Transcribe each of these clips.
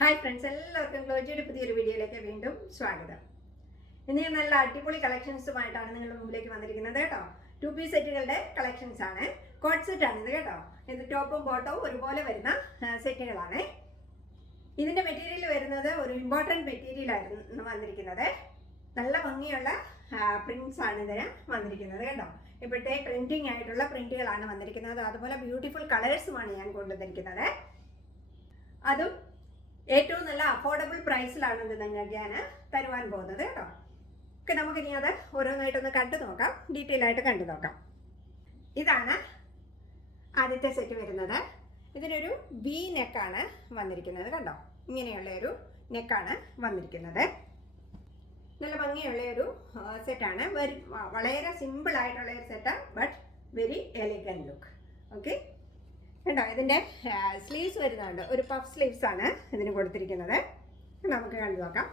Hi friends, എല്ലാവർക്കും ഗ്ലോജിയുടെ പുതിയൊരു വീഡിയോയിലേക്ക് വീണ്ടും സ്വാഗതം. ഇന്ന് ഞാൻ നല്ല അടിപൊളി കളക്ഷൻസുമായിട്ടാണ് നിങ്ങളുടെ മുമ്പിലേക്ക് വന്നിരിക്കുന്നത് കേട്ടോ. 2 പീസ് സെറ്റുകളുടെ കളക്ഷൻസ് ആണ്. കോട്ട് സെറ്റ് ആണ് ഇത് കേട്ടോ. ഇത് ടോപ്പും ബോട്ടവും ഒരുപോലെ വരുന്ന സെറ്റുകളാണ്. ഇതിന്റെ മെറ്റീരിയൽ വരുന്നത് ഒരു ഇമ്പോർട്ടൻറ്റ് മെറ്റീരിയൽ ആയിരുന്നു വന്നിരിക്കുന്നത്. നല്ല ഭംഗിയുള്ള പ്രിന്റ്സ് ആണ് ഇതിന് വന്നിരിക്കുന്നത് കേട്ടോ. ഇപ്പോഴത്തെ ട്രെൻഡിങ് ആയിട്ടുള്ള പ്രിന്റുകളാണ് വന്നിരിക്കുന്നത്. അതുപോലെ ബ്യൂട്ടിഫുൾ കളേഴ്സുമാണ് ഞാൻ കൊണ്ടുവന്നിരിക്കുന്നത്. അതും ഏറ്റവും നല്ല അഫോർഡബിൾ പ്രൈസിലാണ് ഇത് നിങ്ങൾക്ക് ഞാൻ തരുവാൻ പോകുന്നത് കേട്ടോ. ഓക്കെ, നമുക്കിനി അത് ഓരോന്നായിട്ടൊന്ന് കണ്ടു നോക്കാം, ഡീറ്റെയിൽ ആയിട്ട് കണ്ടു നോക്കാം. ഇതാണ് ആദ്യത്തെ സെറ്റ് വരുന്നത്. ഇതിനൊരു വി നെക്കാണ് വന്നിരിക്കുന്നത് കണ്ടോ. ഇങ്ങനെയുള്ള ഒരു നെക്കാണ് വന്നിരിക്കുന്നത്. നല്ല ഭംഗിയുള്ള ഒരു സെറ്റാണ്. വളരെ സിമ്പിൾ ആയിട്ടുള്ള ഒരു സെറ്റാണ്, but very elegant look. Okay കണ്ടോ, ഇതിൻ്റെ സ്ലീവ്സ് വരുന്നുണ്ട്. ഒരു പഫ് സ്ലീവ്സ് ആണ് ഇതിന് കൊടുത്തിരിക്കുന്നത്. നമുക്ക് കണ്ടു നോക്കാം.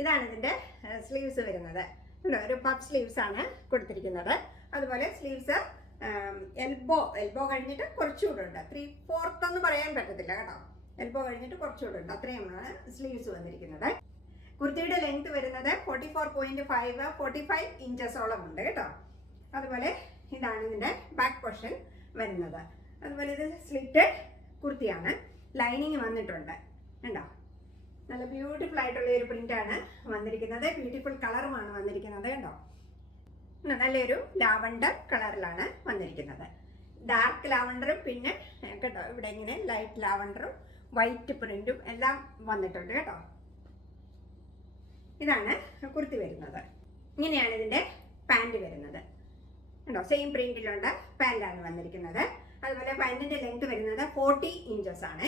ഇതാണ് ഇതിൻ്റെ സ്ലീവ്സ് വരുന്നത് കണ്ടോ. ഒരു പഫ് സ്ലീവ്സ് ആണ് കൊടുത്തിരിക്കുന്നത്. അതുപോലെ സ്ലീവ്സ് എൽബോ കഴിഞ്ഞിട്ട് കുറച്ചുകൂടെ ഉണ്ട്. 3/4 എന്ന് പറയാൻ പറ്റത്തില്ല കേട്ടോ. എൽബോ കഴിഞ്ഞിട്ട് കുറച്ചുകൂടെ ഉണ്ട്. അത്രയുമാണ് സ്ലീവ്സ് വന്നിരിക്കുന്നത്. കുർത്തിയുടെ ലെങ്ത് വരുന്നത് 44.5 ഇഞ്ചസോളം ഉണ്ട് കേട്ടോ. അതുപോലെ ഇതാണ് ഇതിൻ്റെ ബാക്ക് പോർഷൻ വരുന്നത്. അതുപോലെ ഇത് സ്ലിറ്റഡ് കുർത്തിയാണ്. ലൈനിങ് വന്നിട്ടുണ്ട് കണ്ടോ. നല്ല ബ്യൂട്ടിഫുൾ ആയിട്ടുള്ള ഒരു പ്രിന്റാണ് വന്നിരിക്കുന്നത്. ബ്യൂട്ടിഫുൾ കളറുമാണ് വന്നിരിക്കുന്നത് കണ്ടോ. നല്ലൊരു ലാവണ്ടർ കളറിലാണ് വന്നിരിക്കുന്നത്. ഡാർക്ക് ലാവണ്ടറും പിന്നെ കേട്ടോ ഇവിടെ ഇങ്ങനെ ലൈറ്റ് ലാവണ്ടറും വൈറ്റ് പ്രിന്റും എല്ലാം വന്നിട്ടുണ്ട് കേട്ടോ. ഇതാണ് കുർത്തി വരുന്നത്. ഇങ്ങനെയാണ് ഇതിൻ്റെ പാൻറ് വരുന്നത് കണ്ടോ. സെയിം പ്രിന്റിലുള്ള പാൻറ്റാണ് വന്നിരിക്കുന്നത്. അതുപോലെ പാൻറ്റിൻ്റെ ലെങ്ത് വരുന്നത് 40 ഇഞ്ചസ് ആണ്.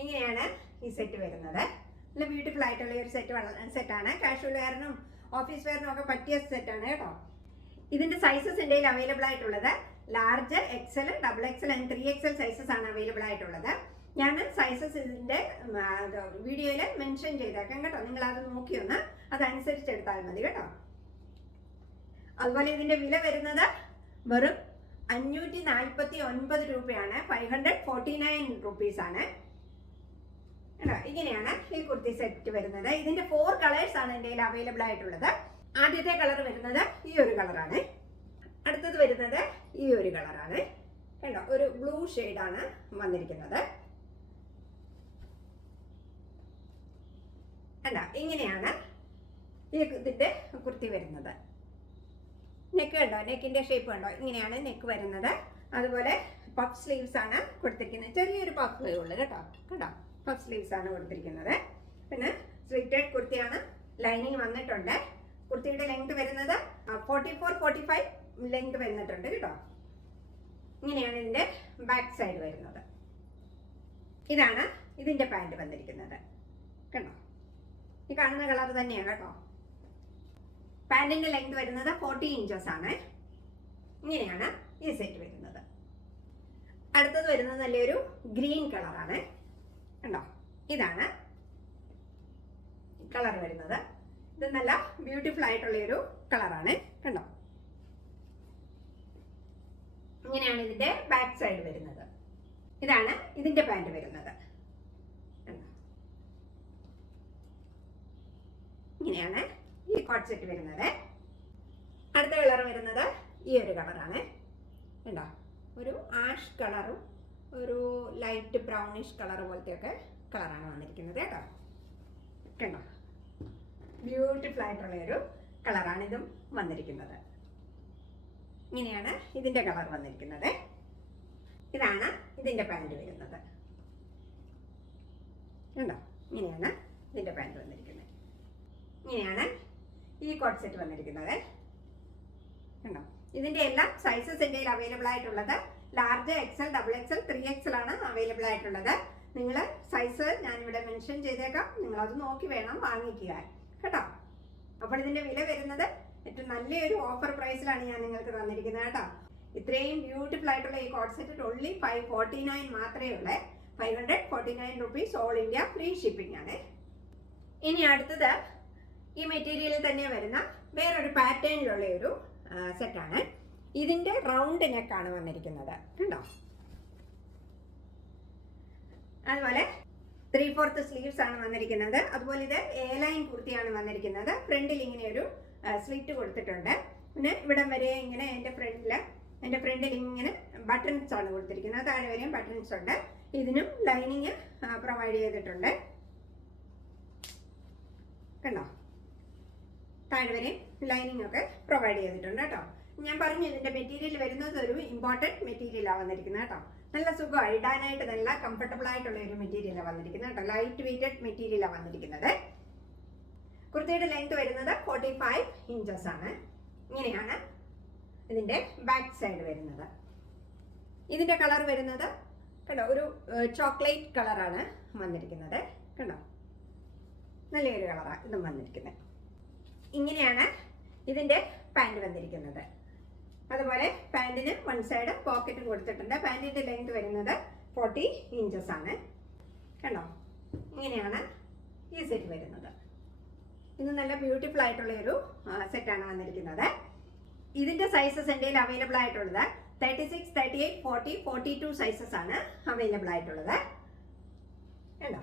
ഇങ്ങനെയാണ് ഈ സെറ്റ് വരുന്നത്. നല്ല ബ്യൂട്ടിഫുൾ ആയിട്ടുള്ള ഒരു സെറ്റാണ്. കാഷ്വൽ വെയറിനും ഓഫീസ് വെയറിനും ഒക്കെ പറ്റിയ സെറ്റാണ് കേട്ടോ. ഇതിൻ്റെ സൈസസ് എൻ്റെ കയ്യിൽ അവൈലബിൾ ആയിട്ടുള്ളത് large, XL, XXL and 3XL sizes ആണ് അവൈലബിൾ ആയിട്ടുള്ളത്. ഞാൻ സൈസസ് ഇതിൻ്റെ വീഡിയോയിൽ മെൻഷൻ ചെയ്തേക്കാം കേട്ടോ. നിങ്ങളത് നോക്കിയൊന്ന് അതനുസരിച്ച് എടുത്താൽ മതി കേട്ടോ. അതുപോലെ ഇതിന്റെ വില വരുന്നത് വെറും 549 രൂപയാണ്. 549 റുപ്പീസ് ആണ്. ഇങ്ങനെയാണ് ഈ കുർത്തി സെറ്റ് വരുന്നത്. ഇതിന്റെ 4 കളേഴ്സ് ആണ് എൻ്റെ കയ്യിൽ അവൈലബിൾ ആയിട്ടുള്ളത്. ആദ്യത്തെ കളർ വരുന്നത് ഈ ഒരു കളറാണ്. അടുത്തത് വരുന്നത് ഈ ഒരു കളറാണ് കേട്ടോ. ഒരു ബ്ലൂ ഷെയ്ഡാണ് വന്നിരിക്കുന്നത്. ഇങ്ങനെയാണ് ഈ ഇതിന്റെ കുർത്തി വരുന്നത്. നെക്ക് കണ്ടോ, നെക്കിന്റെ ഷേപ്പ് കണ്ടോ. ഇങ്ങനെയാണ് നെക്ക് വരുന്നത്. അതുപോലെ പഫ് സ്ലീവ്സ് ആണ് കൊടുത്തിരിക്കുന്നത്. ചെറിയൊരു പഫ് ഉള്ളു കേട്ടോ. കണ്ടോ, പഫ് സ്ലീവ്സ് ആണ് കൊടുത്തിരിക്കുന്നത്. പിന്നെ സ്ലിറ്റഡ് കുർത്തിയാണ്. ലൈനിങ് വന്നിട്ടുണ്ട്. കുർത്തിയുടെ ലെങ്ത് വരുന്നത് 44-45 ലെങ്ത് വന്നിട്ടുണ്ട് കേട്ടോ. ഇങ്ങനെയാണ് ഇതിന്റെ ബാക്ക് സൈഡ് വരുന്നത്. ഇതാണ് ഇതിന്റെ പാൻറ് വന്നിരിക്കുന്നത് കണ്ടോ. ഈ കാണുന്ന കളർ തന്നെയാണ് കേട്ടോ. പാൻറ്റിന്റെ ലെങ്ത് വരുന്നത് 40 ഇഞ്ചസ് ആണ്. ഇങ്ങനെയാണ് ഈ സെറ്റ് വരുന്നത്. അടുത്തത് വരുന്നത് നല്ലൊരു ഗ്രീൻ കളറാണ് കണ്ടോ. ഇതാണ് കളർ വരുന്നത്. ഇത് നല്ല ബ്യൂട്ടിഫുൾ ആയിട്ടുള്ള ഒരു കളറാണ് കണ്ടോ. ഇങ്ങനെയാണ് ഇതിന്റെ ബാക്ക് സൈഡ് വരുന്നത്. ഇതാണ് ഇതിന്റെ പാൻറ് വരുന്നത്. ഇങ്ങനെയാണ് ഈ കോട്ട് സെറ്റ് വരുന്നത്. അടുത്ത കളർ വരുന്നത് ഈ ഒരു കളറാണ് കണ്ടോ. ഒരു ആഷ് കളറും ഒരു ലൈറ്റ് ബ്രൗണിഷ് കളർ പോലത്തെയൊക്കെ കളറാണ് വന്നിരിക്കുന്നത് കേട്ടോ. കണ്ടോ, ബ്യൂട്ടിഫുൾ ആയിട്ടുള്ള ഒരു കളറാണ് ഇതും വന്നിരിക്കുന്നത്. ഇങ്ങനെയാണ് ഇതിൻ്റെ കളർ വന്നിരിക്കുന്നത്. ഇതാണ് ഇതിൻ്റെ പാൻറ് വരുന്നത് കണ്ടോ. ഇങ്ങനെയാണ് ഇതിൻ്റെ പാൻറ് വന്നിരിക്കുന്നത്. ഇങ്ങനെയാണ് ഈ കോട്ട് സെറ്റ് വന്നിരിക്കുന്നത് കണ്ടോ. ഇതിന്റെ എല്ലാം സൈസസ് എൻ്റെ കയ്യിൽ അവൈലബിൾ ആയിട്ടുള്ളത് ലാർജ്, XL, XXL, 3XL ആണ് അവൈലബിൾ ആയിട്ടുള്ളത്. നിങ്ങൾ സൈസ് ഞാനിവിടെ മെൻഷൻ ചെയ്തേക്കാം. നിങ്ങളത് നോക്കി വേണം വാങ്ങിക്കുക കേട്ടോ. അപ്പോൾ ഇതിന്റെ വില വരുന്നത് ഏറ്റവും നല്ലൊരു ഓഫർ പ്രൈസിലാണ് ഞാൻ നിങ്ങൾക്ക് തന്നിരിക്കുന്നത് കേട്ടോ. ഇത്രയും ബ്യൂട്ടിഫുൾ ആയിട്ടുള്ള ഈ കോട്ട് സെറ്റ് ഓൺലി 549 മാത്രമേ ഉള്ളൂ. 549 rupees all India free shipping ആണ്. ഇനി അടുത്തത് ഈ മെറ്റീരിയലിൽ തന്നെ വരുന്ന വേറൊരു പാറ്റേണിലുള്ള ഒരു സെറ്റാണ്. ഇതിൻ്റെ റൗണ്ട് നെക്കാണ് വന്നിരിക്കുന്നത് കണ്ടോ. അതുപോലെ 3/4 സ്ലീവ്സ് ആണ് വന്നിരിക്കുന്നത്. അതുപോലെ ഇത് A-ലൈൻ കുർത്തിയാണ് വന്നിരിക്കുന്നത്. ഫ്രണ്ടിൽ ഇങ്ങനെ ഒരു സ്ലിറ്റ് കൊടുത്തിട്ടുണ്ട്. പിന്നെ ഇവിടം വരെ ഇങ്ങനെ എൻ്റെ ഫ്രണ്ടിൽ ഇങ്ങനെ ബട്ടൺസ് ആണ് കൊടുത്തിരിക്കുന്നത്. താഴെ വരെയും ബട്ടൺസ് ഉണ്ട്. ഇതിനും ലൈനിങ് പ്രൊവൈഡ് ചെയ്തിട്ടുണ്ട്. കണ്ടോ, താഴെ വരെയും ലൈനിങ് ഒക്കെ പ്രൊവൈഡ് ചെയ്തിട്ടുണ്ട് കേട്ടോ. ഞാൻ പറഞ്ഞു ഇതിൻ്റെ മെറ്റീരിയൽ വരുന്നത് ഒരു ഇമ്പോർട്ടൻറ്റ് മെറ്റീരിയലാണ് വന്നിരിക്കുന്നത് കേട്ടോ. നല്ല സുഖമാണ് ഇടാനായിട്ട്, നല്ല കംഫർട്ടബിൾ ആയിട്ടുള്ള ഒരു മെറ്റീരിയലാണ് വന്നിരിക്കുന്നത് കേട്ടോ. ലൈറ്റ് വെയ്റ്റഡ് മെറ്റീരിയലാണ് വന്നിരിക്കുന്നത്. കുർത്തിയുടെ ലെങ്ത് വരുന്നത് 45 ഇഞ്ചസ് ആണ്. ഇങ്ങനെയാണ് ഇതിൻ്റെ ബാക്ക് സൈഡ് വരുന്നത്. ഇതിൻ്റെ കളർ വരുന്നത് കണ്ടോ, ഒരു ചോക്ലേറ്റ് കളറാണ് വന്നിരിക്കുന്നത്. കണ്ടോ, നല്ലൊരു കളറാണ് ഇതും വന്നിരിക്കുന്നത്. ഇങ്ങനെയാണ് ഇതിൻ്റെ പാൻറ് വന്നിരിക്കുന്നത്. അതുപോലെ പാൻറ്റിന് വൺ സൈഡ് പോക്കറ്റും കൊടുത്തിട്ടുണ്ട്. പാൻറ്റിൻ്റെ ലെങ്ത് വരുന്നത് 40 ഇഞ്ചസ് ആണ്. കണ്ടോ, ഇങ്ങനെയാണ് ഈ സെറ്റ് വരുന്നത്. ഇത് നല്ല ബ്യൂട്ടിഫുൾ ആയിട്ടുള്ള ഒരു സെറ്റാണ് വന്നിരിക്കുന്നത്. ഇതിൻ്റെ സൈസസ് എൻ്റെ കയ്യിൽ അവൈലബിൾ ആയിട്ടുള്ളത് 36, 38, 40, 42 സൈസസ് ആണ് അവൈലബിൾ ആയിട്ടുള്ളത്. കണ്ടോ,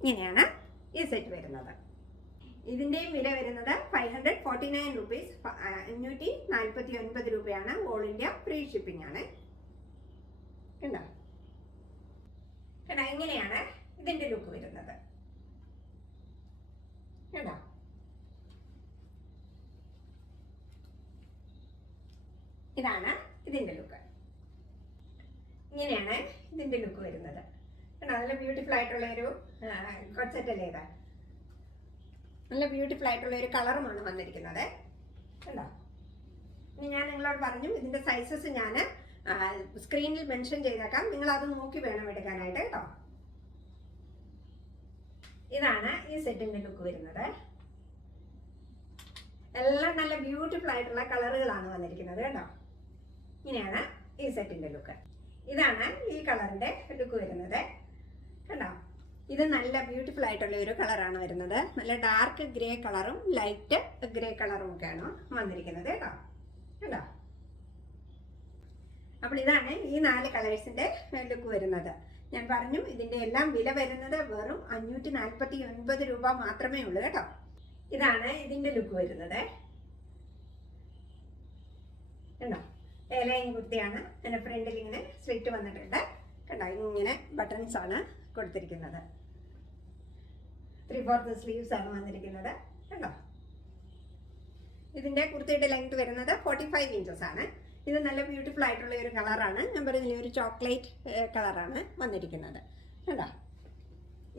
ഇങ്ങനെയാണ് ഈ സെറ്റ് വരുന്നത്. ഇതിൻ്റെയും വില വരുന്നത് 549 റുപ്പീസ്, 549 രൂപയാണ്. ഓൾ ഇന്ത്യ ഫ്രീ ഷിപ്പിംഗ് ആണ്. കണ്ടോ, കണ്ടോ, ഇങ്ങനെയാണ് ഇതിൻ്റെ ലുക്ക് വരുന്നത്. കണ്ടോ, ഇതാണ് ഇതിൻ്റെ ലുക്ക്. ഇങ്ങനെയാണ് ഇതിൻ്റെ ലുക്ക് വരുന്നത്. കണ്ടോ, നല്ല ബ്യൂട്ടിഫുൾ ആയിട്ടുള്ള ഒരു കോട്ട് സെറ്റ് അല്ലേ ഇത്. നല്ല ബ്യൂട്ടിഫുൾ ആയിട്ടുള്ള ഒരു കളറുമാണ് വന്നിരിക്കുന്നത്. കണ്ടോ, ഇനി ഞാൻ നിങ്ങളോട് പറഞ്ഞു ഇതിൻ്റെ സൈസസ് ഞാൻ സ്ക്രീനിൽ മെൻഷൻ ചെയ്തേക്കാം. നിങ്ങൾ അത് നോക്കി വേണം എടുക്കാനായിട്ട് കേട്ടോ. ഇതാണ് ഈ സെറ്റിൻ്റെ ലുക്ക് വരുന്നത്. എല്ലാം നല്ല ബ്യൂട്ടിഫുൾ ആയിട്ടുള്ള കളറുകളാണ് വന്നിരിക്കുന്നത് കേട്ടോ. ഇങ്ങനെയാണ് ഈ സെറ്റിൻ്റെ ലുക്ക്. ഇതാണ് ഈ കളറിൻ്റെ ലുക്ക് വരുന്നത്. കണ്ടോ, ഇത് നല്ല ബ്യൂട്ടിഫുൾ ആയിട്ടുള്ള ഒരു കളറാണ് വരുന്നത്. നല്ല ഡാർക്ക് ഗ്രേ കളറും ലൈറ്റ് ഗ്രേ കളറും ഒക്കെയാണ് വന്നിരിക്കുന്നത് കേട്ടോ. കണ്ടോ, അപ്പോൾ ഇതാണ് ഈ 4 കളേഴ്സിൻ്റെ ലുക്ക് വരുന്നത്. ഞാൻ പറഞ്ഞു ഇതിൻ്റെ എല്ലാം വില വരുന്നത് വെറും 549 രൂപ മാത്രമേ ഉള്ളൂ കേട്ടോ. ഇതാണ് ഇതിൻ്റെ ലുക്ക് വരുന്നത്. കണ്ടോ, A-ലൈൻ കുർത്തിയാണ്. എൻ്റെ ഫ്രണ്ടിൽ ഇങ്ങനെ സ്ലിറ്റ് വന്നിട്ടുണ്ട്. കണ്ടോ, ഇങ്ങനെ ബട്ടൺസ് ആണ് കൊടുത്തിരിക്കുന്നത്. 3/4 സ്ലീവ്സ് ആണ് വന്നിരിക്കുന്നത്. കണ്ടോ, ഇതിൻ്റെ കുർത്തിയുടെ ലെങ്ത് വരുന്നത് 45 ഇഞ്ചസ് ആണ്. ഇത് നല്ല ബ്യൂട്ടിഫുൾ ആയിട്ടുള്ള ഒരു കളറാണ്. ഞാൻ പറഞ്ഞില്ലേ, ഒരു ചോക്ലേറ്റ് കളറാണ് വന്നിരിക്കുന്നത്. കണ്ടോ,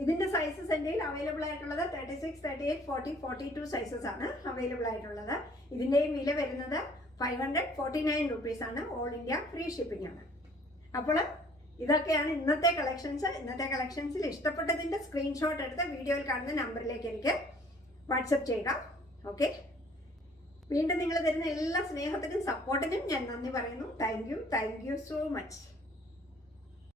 ഇതിൻ്റെ സൈസസ് എൻ്റെ കയ്യിൽ അവൈലബിൾ ആയിട്ടുള്ളത് 36, 38, 40, 42 സൈസസ് ആണ് അവൈലബിൾ ആയിട്ടുള്ളത്. ഇതിൻ്റെയും വില വരുന്നത് 549 റുപ്പീസ് ആണ്. ഓൾ ഇന്ത്യ ഫ്രീ ഷിപ്പിംഗ് ആണ്. അപ്പോൾ ഇതൊക്കെയാണ് ഇന്നത്തെ കളക്ഷൻസ്. ഇന്നത്തെ കളക്ഷൻസിൽ ഇഷ്ടപ്പെട്ടതിൻ്റെ സ്ക്രീൻഷോട്ട് എടുത്ത് വീഡിയോയിൽ കാണുന്ന നമ്പറിലേക്ക് എനിക്ക് വാട്സപ്പ് ചെയ്യുക. ഓക്കെ, വീണ്ടും നിങ്ങൾ തരുന്ന എല്ലാ സ്നേഹത്തിനും സപ്പോർട്ടിനും ഞാൻ നന്ദി പറയുന്നു. Thank you so much.